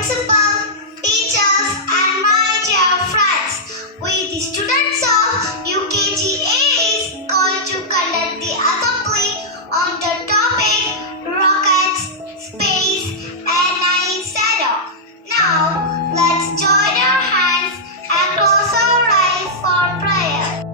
principal, teachers, and my dear friends. We, the students of UKG is going to conduct the assembly on the topic rockets, space, and ISRO. Now, let's join our hands and close our eyes for prayer.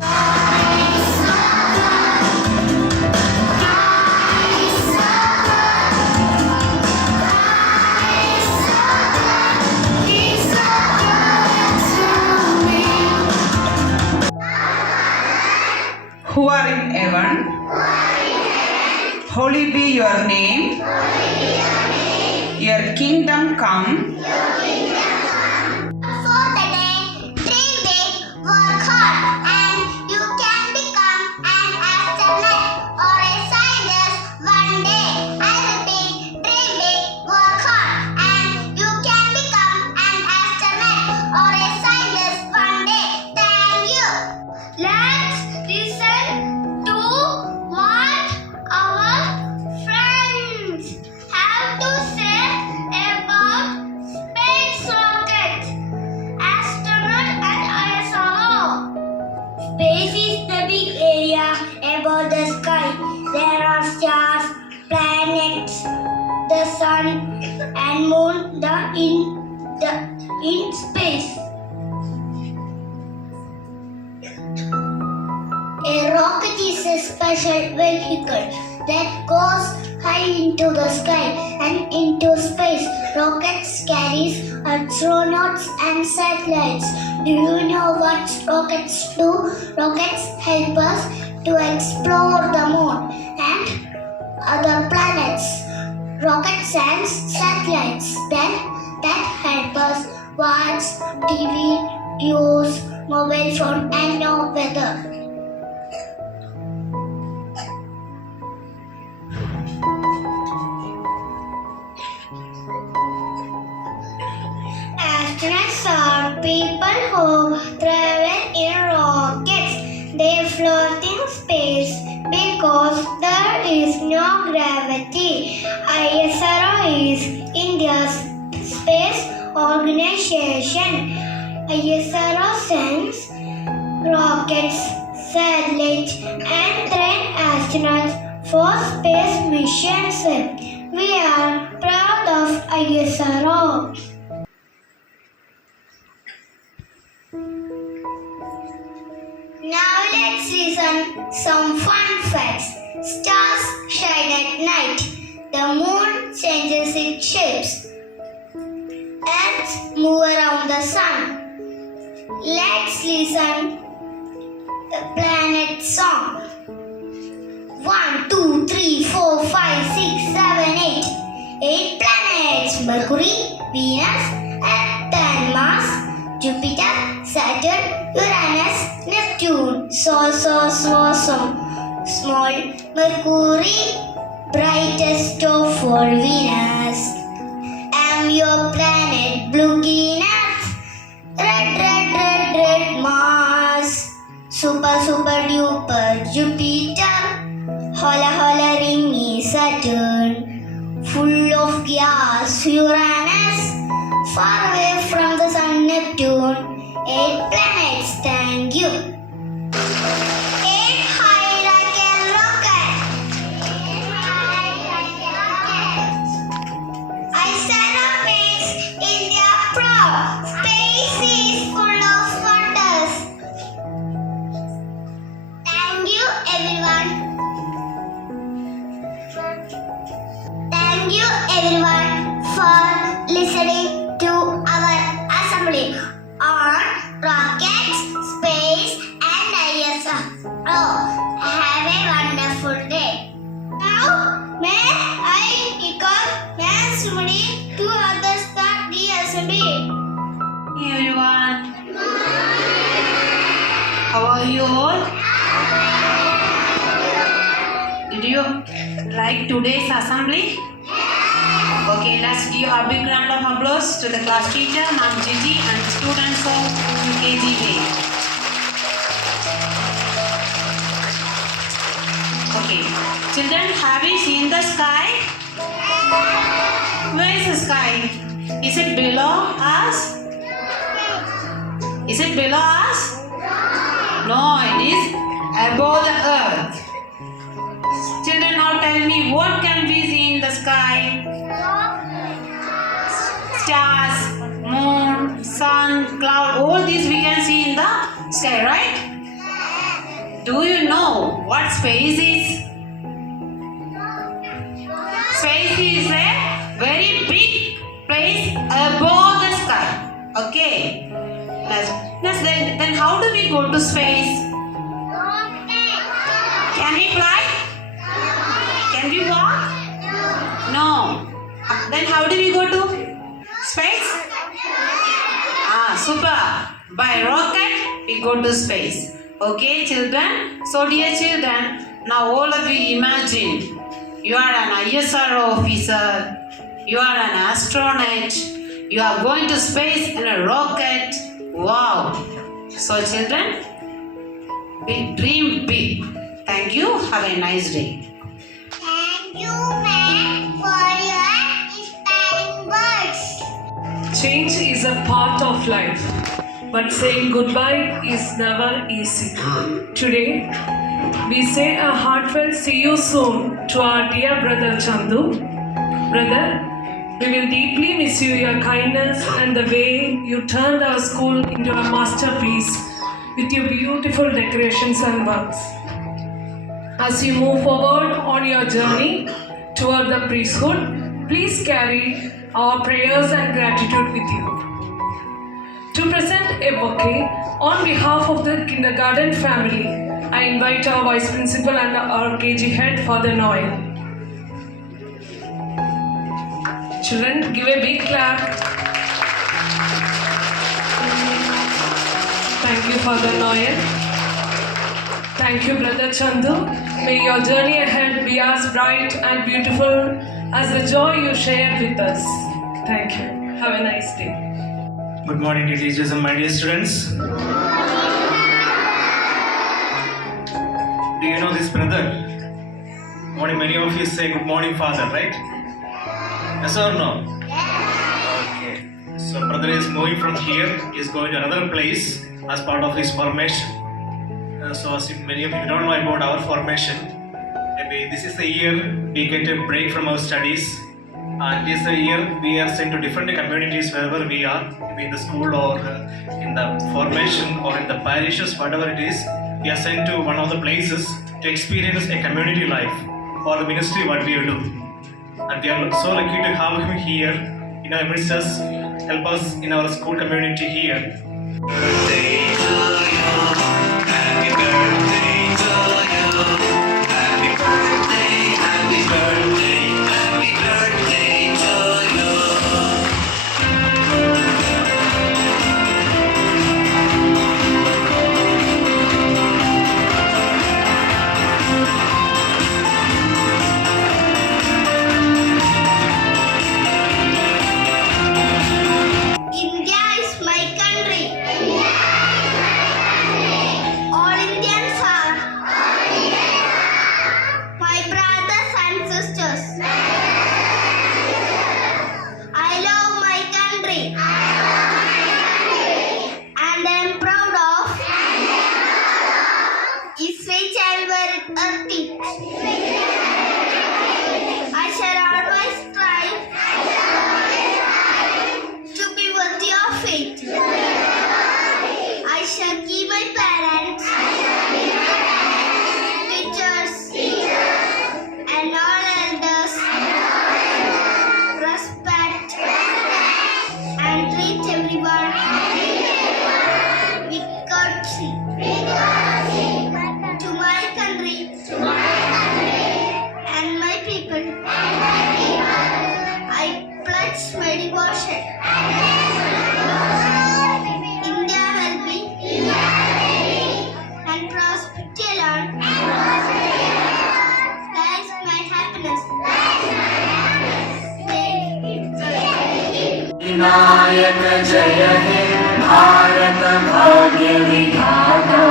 Who are in heaven, holy be your name, your kingdom come. For the day, dream big, work hard, and you can become an astronaut or a scientist one day. I repeat, dream big, work hard, and you can become an astronaut or a scientist one day. Thank you. Let's listen to what our friends have to say about space rockets, astronaut and ISRO. Space is the big area above the sky. There are stars, planets, the sun, and moon in space. A rocket is a special vehicle that goes high into the sky and into space. Rockets carries astronauts and satellites. Do you know what rockets do? Rockets help us to explore the moon and other planets. Rockets and satellites that help us watch TV, use mobile phone, and know weather. Astronauts are people who travel in rockets. They float in space because there is no gravity. ISRO is India's space organization. ISRO sends rockets, satellites, and train astronauts for space missions. We are proud of ISRO. Now let's listen some fun facts. Stars shine at night. The moon changes its shapes. Earth moves around the sun. Let's listen the planet song. 1, 2, 3, 4, 5, 6, 7, 8. 8 planets: Mercury, Venus, Earth and Mars, Jupiter, Saturn, Uranus, Neptune. So small. Mercury, brightest of all. Venus, am your planet. Blue green Earth, red Mars, super duper Jupiter, holla ringy Saturn, full of gas Uranus, far away from the sun Neptune. 8 planets. Thank you. 8 high like a rocket. ISRO makes India proud. Space is full of wonders. Thank you, everyone. Thank you, everyone, for listening to our assembly on rockets, space, and ISRO. Have a wonderful day. Now, may I recall Mass Mudi to others start the assembly. Hey everyone. How are you all? Did you like today's assembly? Okay, let's give a big round of applause to the class teacher, Ma'am Gigi, and students of UKG. Okay, children, have you seen the sky? Where is the sky? Is it below Is it below us? No, it is above the earth. Children, now tell me, what can we see in the sky? Stars, moon, sun, cloud, all these we can see in the sky, right? Do you know what space is? Space is a very big place above the sky. Okay. Then how do we go to space? Can we fly? Can we walk? No. Then how do we go to space? Super. By rocket we go to space. Okay, children? So dear children, now all of you imagine you are an ISRO officer, you are an astronaut, you are going to space in a rocket. Wow! So children, dream big. Thank you. Have a nice day. Thank you, ma'am, for your inspiring words. Change is a part of life, but saying goodbye is never easy. Today, we say a heartfelt see you soon to our dear brother Chandu. Brother, we will deeply miss you, your kindness and the way you turned our school into a masterpiece with your beautiful decorations and works. As you move forward on your journey toward the priesthood, please carry our prayers and gratitude with you. To present a bouquet on behalf of the kindergarten family, I invite our Vice Principal and our KG head, Father Noel. Children, give a big clap. Thank you, Father Noel. Thank you, Brother Chandu. May your journey ahead be as bright and beautiful as the joy you shared with us. Thank you. Have a nice day. Good morning, dear teachers and my dear students. Do you know this brother? Morning, many of you say good morning, Father, right? Yes or no? Okay. So brother is moving from here. He is going to another place as part of his formation. So as many of you don't know about our formation, maybe this is the year we get a break from our studies. And this is the year we are sent to different communities wherever we are, maybe in the school or in the formation or in the parishes, whatever it is. We are sent to one of the places to experience a community life for the ministry what we do. And we are so lucky to have him here in our midst us, help us in our school community here. Birthday to you, happy birthday to you, happy birthday, happy birthday, happy birthday to you. India is my country. All Indians are my brothers and sisters. I love my country and I am proud of its rich and varied heritage. I shall always strive to be worthy of it. I shall give my parents, teachers, and all elders respect and treat everyone with courtesy. To my country and my people, I pledge my devotion. India will be and prosperity alone. That is my happiness. Vinayak जय हे भारत भाग्य विधाता,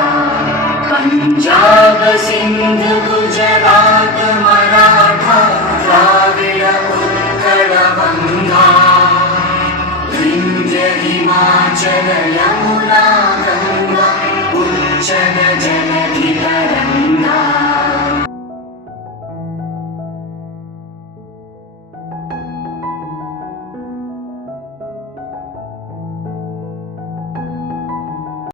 पंजाब सिंध गुजरात मराठा द्राविड़ उत्कल गंगा, विंध्य हिमाचल यमुना काञ्चन जन